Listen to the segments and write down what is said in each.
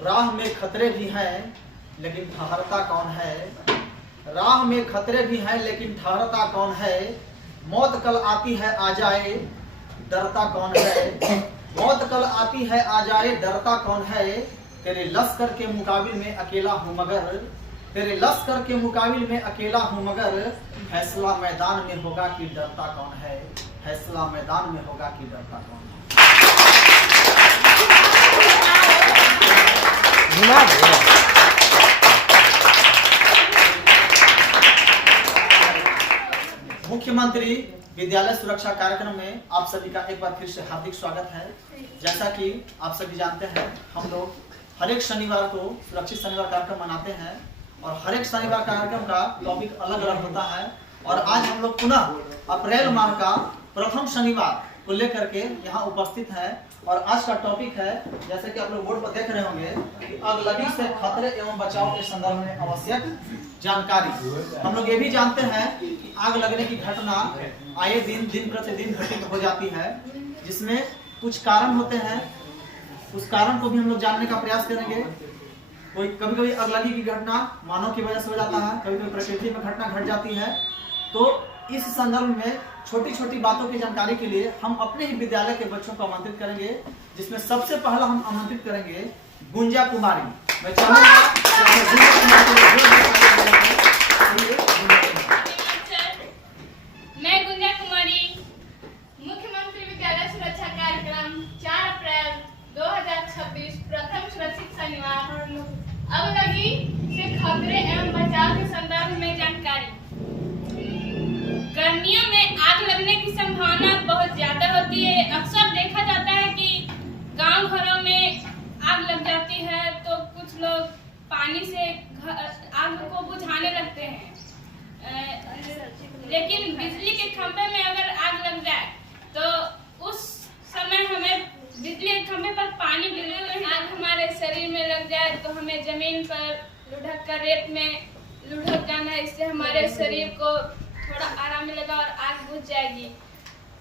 राह में खतरे भी हैं लेकिन ठहरता कौन है। राह में खतरे भी हैं लेकिन ठहरता कौन है। मौत कल आती है आ जाए डरता कौन है। मौत कल आती है आ जाए डरता कौन है। तेरे लश्कर के मुकाबिल में अकेला हूँ मगर, तेरे लश्कर के मुकाबिल में अकेला हूँ मगर, फैसला मैदान में होगा कि डरता कौन है। फैसला मैदान में होगा कि डरता कौन है। मुख्यमंत्री विद्यालय सुरक्षा कार्यक्रम में आप सभी का एक बार फिर से हार्दिक स्वागत है। जैसा कि आप सभी जानते हैं, हम लोग हर एक शनिवार को सुरक्षित शनिवार कार्यक्रम मनाते हैं और हर एक शनिवार कार्यक्रम का टॉपिक अलग अलग होता है। और आज हम लोग पुनः अप्रैल माह का प्रथम शनिवार को लेकर के यहाँ उपस्थित है। और आज का टॉपिक है, जैसे कि आप लोग बोर्ड पर देख रहे होंगे, कि अगलगी से खतरे एवं बचाव के संदर्भ में आवश्यक जानकारी। हम लोग ये भी जानते हैं कि आग लगने की घटना आए दिन प्रतिदिन घटित हो जाती है, जिसमें कुछ कारण होते हैं। उस कारण को भी हम लोग जानने का प्रयास करेंगे। कोई कभी कभी अगलगी की घटना मानव की वजह से हो जाता है, कभी कभी प्रकृति में घटना घट जाती है। तो इस संदर्भ में छोटी छोटी बातों की जानकारी के लिए हम अपने ही विद्यालय के बच्चों को आमंत्रित करेंगे, जिसमें सबसे पहला हम आमंत्रित करेंगे गुंजा कुमारी। मैं चाहूंगा मैं गुंजा कुमारी, मुख्यमंत्री विद्यालय सुरक्षा कार्यक्रम 4 अप्रैल 2026 प्रथम सुरक्षित शनिवार अगलगी से खतरे एवं बचाव के संदर्भ में जानकारी। गर्मियों में आग लगने की संभावना बहुत ज्यादा होती है। अक्सर देखा जाता है कि गांव घरों में आग लग जाती है तो कुछ लोग पानी से आग को बुझाने लगते हैं। लेकिन बिजली के खंभे में अगर आग लग जाए तो उस समय हमें बिजली के खंभे पर पानी बिल्कुल, आग हमारे शरीर में लग जाए तो हमें जमीन पर लुढ़क कर रेत में लुढ़क जाना है। इससे हमारे शरीर को थोड़ा आराम मिलेगा और आग बुझ जाएगी।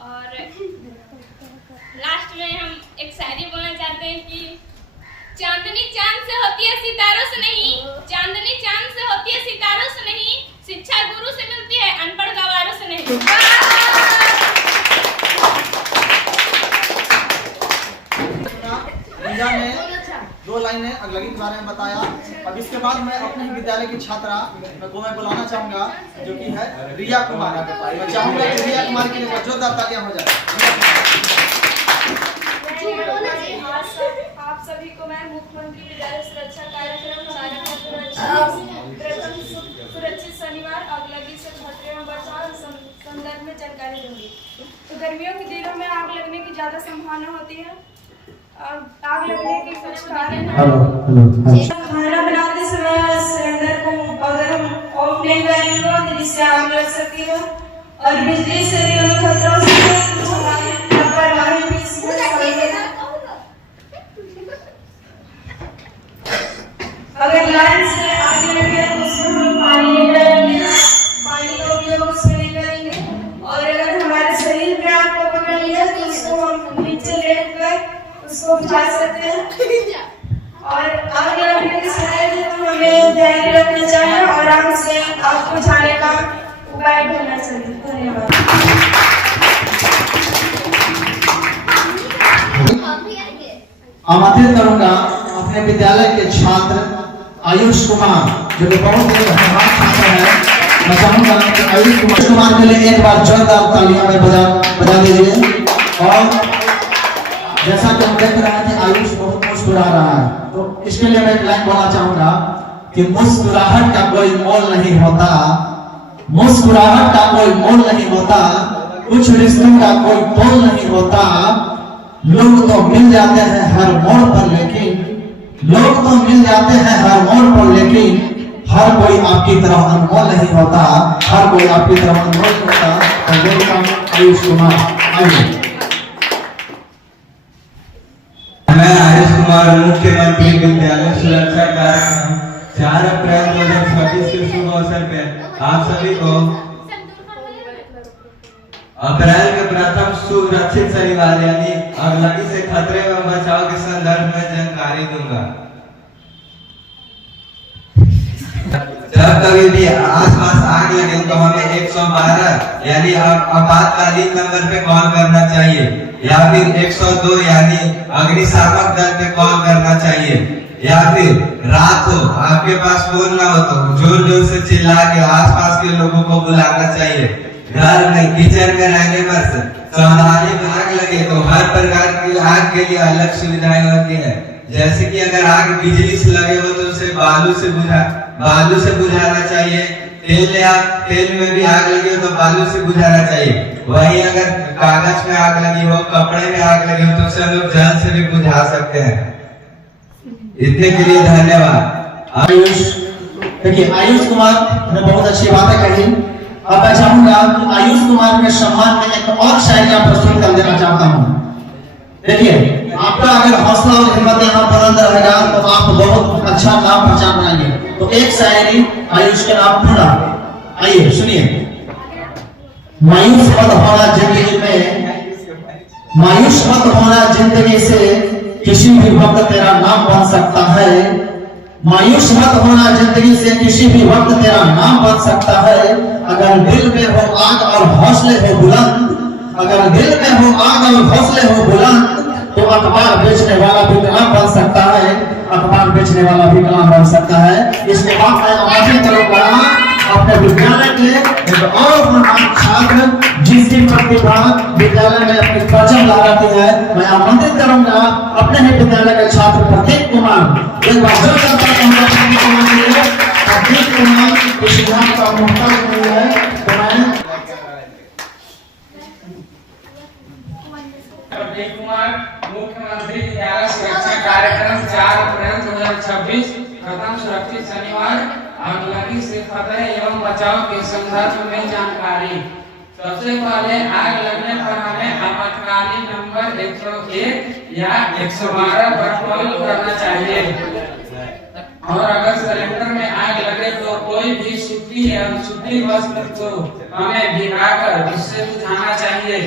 और लास्ट में हम एक शायरी बोलना चाहते हैं कि चांदनी चांद से होती है सितारों से नहीं, चांदनी चांद से होती है सितारों से नहीं, शिक्षा गुरु से मिलती है अनपढ़ गवारों से नहीं। गुंजा ने 2 लाइनें अगलगी के बारे में बताया। अब इसके बाद मैं अपने ही विद्यालय की छात्रा को मैं बुलाना चाहूंगा, जो कि है रिया कुमार। मैं चाहूंगा कि रिया कुमार के लिए जोरदार तालियां हो जाए। आप सभी को मैं मुख्यमंत्री विद्यालय सुरक्षा कार्यक्रम प्रथम सुरक्षित शनिवार अगलगी से खतरे एवं बचाव संदर्भ में जानकारी दूंगी। तो गर्मियों के दिनों में आग लगने की ज्यादा संभावना होती है। आग लगने के कुछ कारण खाना बनाते समय सिलेंडर को अगर हम ऑफ नहीं करेंगे तो जिससे आग लग सकती है। और बिजली से खतरों से हमारी लापरवाही भी इसमें शामिल है। अगर लाइन से आग लगे तो उसमें हम पानी नहीं डालेंगे, पानी का उपयोग उसमें नहीं करेंगे। और अगर हमारे शरीर पे आग को पकड़ लिया तो उसको हम नीचे लेट कर उसको बुझा सकते हैं। और आग लगने के समय हमें धैर्य रखना चाहिए और आराम से आग बुझाने का उपाय ढूंढना चाहिए। धन्यवाद। आमंत्रित करूंगा अपने विद्यालय के छात्र आयुष कुमार, जो कि बहुत ही मेहमान छात्र है। मैं चाहूंगा कि आयुष कुमार के लिए एक बार जोरदार तालियां में बजा दीजिए। और जैसा कि हम देख रहे हैं कि आयुष बहुत मुस्कुरा रहा है, तो इसके लिए मैं एक लाइन बोलना चाहूंगा कि मुस्कुराहट का कोई मोल नहीं होता, मुस्कुराहट का कोई मोल नहीं होता, कुछ रिश्तों का कोई तोल नहीं होता। लोग तो मिल जाते हैं हर मोड़ पर लेकिन, लोग तो मिल जाते हैं हर मोड़ पर लेकिन, हर कोई आपकी तरह अनमोल नहीं होता, हर कोई आपकी तरह अनमोल होता। आयुष कुमार, आइए। मैं आयुष कुमार, मुख्यमंत्री विद्यालय सुरक्षा कार्यक्रम 4 अप्रैल 2026 के शुभ अवसर पर आप सभी को अप्रैल के प्रथम सुरक्षित शनिवार यानी अगलगी से खतरे एवं बचाव के संदर्भ में जानकारी दूंगा। जब कभी भी आसपास आग लगे तो हमें 112 यानी आपातकालीन नंबर पे कॉल करना चाहिए, या फिर 102 यानी अग्निशामक दल पे कॉल करना चाहिए, या फिर रात हो आपके पास फोन ना हो तो जोर जोर से चिल्ला के आसपास के लोगों को बुलाना चाहिए। घर में किचन में रहने पर सावधानी में आग लगे तो हर प्रकार की आग के लिए अलग सुविधाएं होती है। जैसे कि अगर आग बिजली से लगे हो तो उसे बालू से बुझाना चाहिए। तेल में भी आग लगी हो तो बालू से बुझाना चाहिए। वहीं अगर कागज में आग लगी हो, कपड़े में आग लगी हो तो उसे हम लोग जल से भी बुझा सकते हैं। इतने के लिए धन्यवाद। आयुष, देखिए आयुष कुमार ने बहुत अच्छी बातें कही। अब मैं चाहूंगा कि आयुष कुमार के सम्मान में एक और शायरी प्रस्तुत कर देना चाहता हूँ। देखिए आपका अगर हौसला और हिम्मत यहाँ बुलंद रहेगा तो आप बहुत अच्छा नाम पहचान बनाएंगे। तो एक शायरी आयुष के नाम पूरा, आइए सुनिए। मायूस मत होना जिंदगी में, मायूस मत होना जिंदगी से, किसी भी वक्त तेरा नाम बन सकता है। मायूस मत होना जिंदगी से, किसी भी वक्त तेरा नाम बन सकता है। अगर दिल में हो आग और हौसले हो बुलंद, अगर दिल में हो आग और हौसले हो बुलंद, तो अखबार बेचने वाला भी कलाम बन सकता है, अखबार बेचने वाला भी कलाम बन सकता है। इसके बाद मैं आमंत्रित करूंगा अपने विद्यालय के एक और महान छात्र जिसकी प्रतिभा विद्यालय में अपनी परचम लहराती है, मैं आमंत्रित करूंगा अपने ही विद्यालय के छात्र प्रतीक कुमार। एक बार जोरदार प्रतीक कुमार इस नाम का मुख्तार नहीं है तो मैं प्रतीक कुमार मुख्यमंत्री विद्यालय सुरक्षा कार्यक्रम 4 अप्रैल 2026 प्रथम सुरक्षित शनिवार आगलगी से खतरे एवं बचाव के संदर्भ में जानकारी। सबसे पहले आग लगने पर हमें आपातकालीन नंबर 101 या 112 पर कॉल करना चाहिए, और अगर सिलेंडर में आग लगे तो कोई भी सूखी एवं सूखी वस्त्र को हमें भिगाकर उससे बुझाना चाहिए।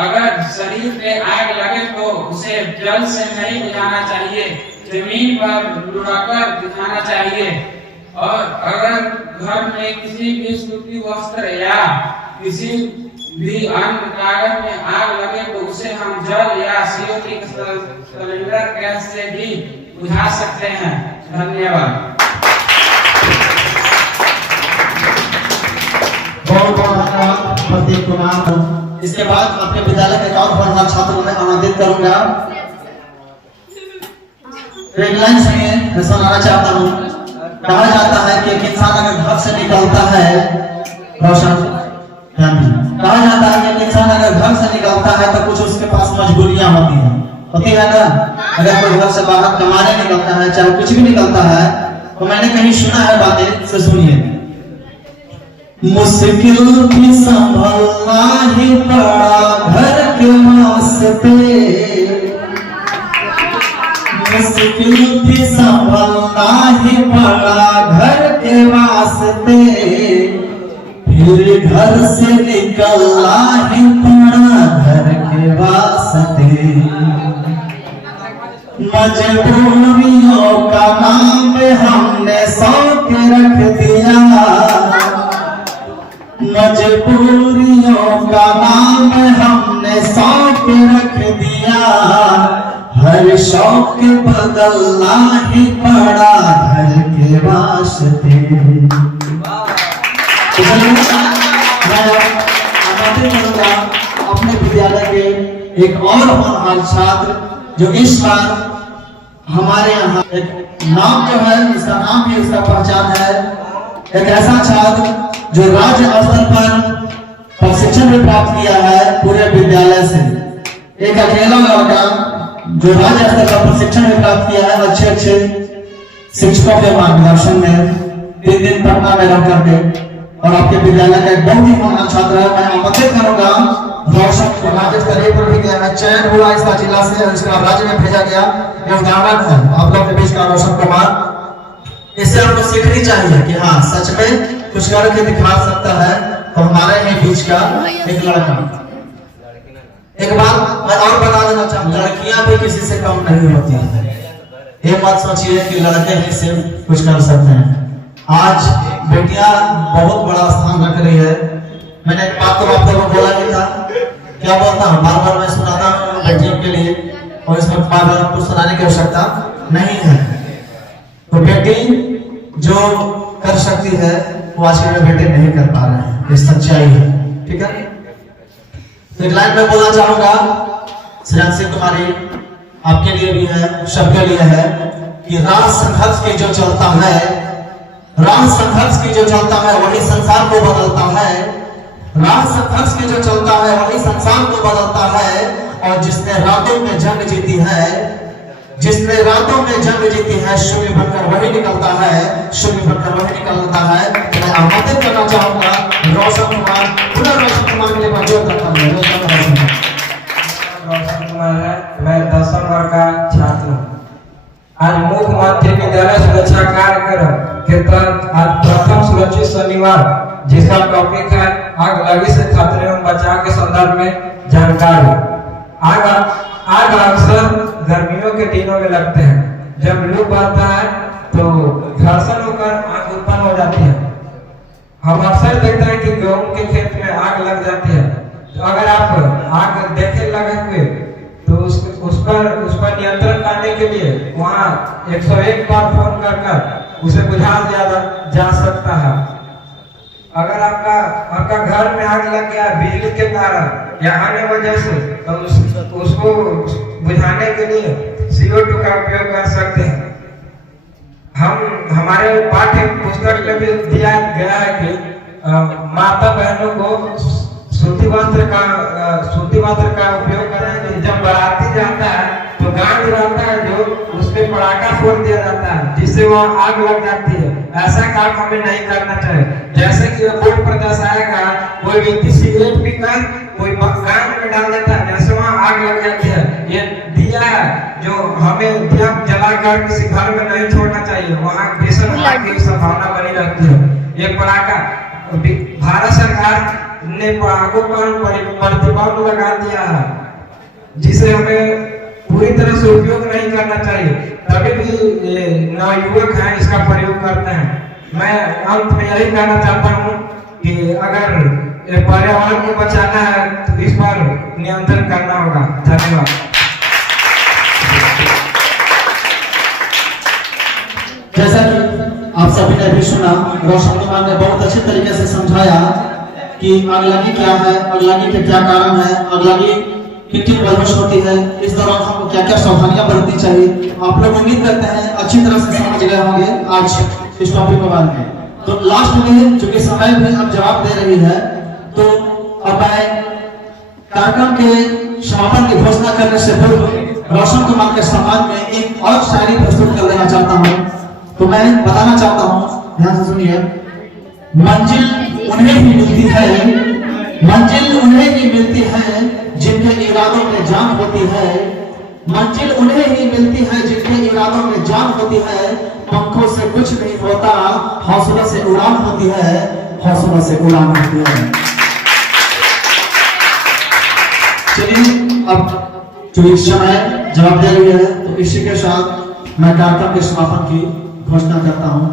अगर शरीर पे आग लगे तो उसे जल से नहीं बुझाना चाहिए, जमीन पर लुढ़ाकर बुझाना चाहिए। और अगर घर में किसी भी सूखी वस्त्र या किसी भी अन्य कागज में आग लगे तो उसे हम जल या सीओटी सिलेंडर गैस से भी बुझा सकते हैं। धन्यवाद। बहुत बहुत धन्यवाद प्रतीक कुमार। इसके बाद अपने विद्यालय के और बढ़िया छात्रों में आमंत्रित करूंगा। एक लाइन सुनिए, मैं सुनाना चाहता हूँ। कहा जाता है कि एक इंसान अगर घर से निकलता है, रोशन कहा जाता है कि एक इंसान अगर घर से निकलता है तो कुछ उसके पास मजबूरियां होती है ना। अगर कोई घर से बाहर कमाने निकलता है, चाहे कुछ भी निकलता है, तो मैंने कहीं सुना है बातें से सुनिए। मुश्किल भी संभलना ही पड़ा घर के वास्ते, मुश्किल भी संभलना ही पड़ा घर के वास्ते, फिर घर से निकलना ही पड़ा घर के वास्ते। मजबूरियों का नाम हमने सौंप के रख दिया, मजबूरियों का नाम हमने सौंप के रख दिया, हर शौक बदलना ही पड़ा घर के वास्ते। अपने विद्यालय के एक और महान छात्र जो इस बार हमारे यहाँ एक नाम जो है, इसका नाम भी इसका पहचान है, एक ऐसा छात्र जो राज्य स्तर पर प्रशिक्षण भी प्राप्त किया है पूरे विद्यालय से। एक अकेला लड़का जो राज्य स्तर पर प्रशिक्षण भी प्राप्त किया है अच्छे अच्छे शिक्षकों के मार्गदर्शन में 3 दिन पटना में रह करके, और आपके विद्यालय का एक बहुत ही महान छात्र है। मैं आमंत्रित करूंगा रोशन कुमार, पर भी गया है, चयन हुआ इसका जिला से, इसका राज्य में भेजा गया। ये उदाहरण है आप लोग के बीच का रोशन कुमार। इससे आपको सीखनी चाहिए कि हाँ सच में कुछ करके दिखा सकता है, तो हमारे ही बीच का एक लड़का। एक बात मैं और बता देना चाहूंगा, लड़कियां भी किसी से कम नहीं होती है। ये मत सोचिए कि लड़के ही सिर्फ कुछ कर सकते हैं, आज बेटियां बहुत बड़ा स्थान रख रही है। मैंने एक बात तो आप लोगों को बोला नहीं था, क्या बोलता हूँ, बार बार मैं सुनाता हूँ बेटियों के लिए, और इसमें बार बार आपको सुनाने की आवश्यकता नहीं है। तो बेटी जो कर सकती है वो आज के बेटे नहीं कर पा रहे हैं, ये सच्चाई है। ठीक है, तो एक लाइन में बोलना चाहूंगा श्रेयांशी कुमारी, आपके लिए भी है, सबके लिए है, कि राज संघर्ष की जो चलता है, राज संघर्ष की जो चलता है वही संसार को बदलता है। राज संघर्ष की जो चलता है वही संसार को बदलता है। और जिसने रातों में जंग जीती है, जिसने रातों में जंग जीती है, शून्य बनकर वही निकलता है, शून्य बनकर वही निकलता है। तो मैं आमंत्रित करना चाहूंगा रोशन कुमार, पुनः रोशन कुमार के लिए मौजूद रखा है। रोशन कुमार है, मैं 10वीं वर्ग का छात्र हूँ। आज मुख्यमंत्री विद्यालय सुरक्षा कार्यक्रम के तहत आज प्रथम सुरक्षित शनिवार, जिसका टॉपिक है आग लगी से खतरे में बचाव के संदर्भ में जानकारी। आग अक्सर गर्मियों के दिनों में लगते हैं। जब लू बढ़ता है तो घर्षण होकर आग उत्पन्न हो जाती है। हम अक्सर देखते हैं कि गेहूं के खेत में आग लग जाती है। तो अगर आप आग देखे लगे हुए तो उस पर नियंत्रण करने के लिए वहाँ 101 पर फोन कर उसे बुझा दिया जा सकता है। अगर आपका घर में आग लग गया बिजली के कारण या अन्य वजह से, तो उसको बुझाने के लिए CO2 का उपयोग कर सकते हैं। हमारे पाठ्य पुस्तक में भी दिया गया है कि माता बहनों को सूती वस्त्र का उपयोग करें। जब बाराती जाता है तो गांव रहता है जो उसपे पटाखा फोड़ दिया जाता है, जिससे वह आग लग जाती है। ऐसा काम हमें नहीं करना चाहिए। जैसे कि कोई प्रदर्श आएगा, कोई व्यक्ति सिगरेट पीकर कोई गांव में डाल देता है, जैसे वहाँ आग लग जाती है। ये दिया जो हमें दिया जलाकर किसी घर में नहीं छोड़ना चाहिए, वहाँ भीषण आग की संभावना बनी रहती है। ये पटाखा भारत सरकार ने पटाखों पर प्रतिबंध लगा दिया है, जिसे हमें पूरी तरह से उपयोग नहीं करना चाहिए। तभी भी नवयुवक हैं इसका प्रयोग करते हैं। मैं अंत में यही कहना चाहता हूँ कि अगर पर्यावरण को बचाना है तो इस पर नियंत्रण करना होगा। धन्यवाद। जैसा कि आप सभी ने भी सुना, रोशन कुमार ने बहुत अच्छे तरीके से समझाया कि आगलगी क्या है, आगलगी के क्या कारण है, आगलगी किन वजह से होती है, इस दौरान हमको क्या क्या सावधानियां बरतनी चाहिए। आप लोग उम्मीद करते हैं अच्छी तरह से समझ गए होंगे आज इस टॉपिक के बारे में। तो लास्ट में चूंकि समय भी अब जवाब दे रही है, तो अब मैं कार्यक्रम के समापन की घोषणा करने से पूर्व रोशन कुमार के सम्मान में एक और शायरी प्रस्तुत कर देना चाहता हूँ। तो मैं बताना चाहता हूँ, ध्यान से सुनिए। मंजिल उन्हें ही मिलती है, मंजिल उन्हें ही मिलती है जिनके इरादों में जान होती है। मंजिल उन्हें ही मिलती है जिनके इरादों में जान होती है। पंखों से कुछ नहीं होता, हौसलों से उड़ान होती है, हौसलों से उड़ान होती है। चलिए, अब जो इस समय जवाब दे रही है, तो इसी के साथ मैं कार्यक्रम के समापन की घोषणा करता हूं।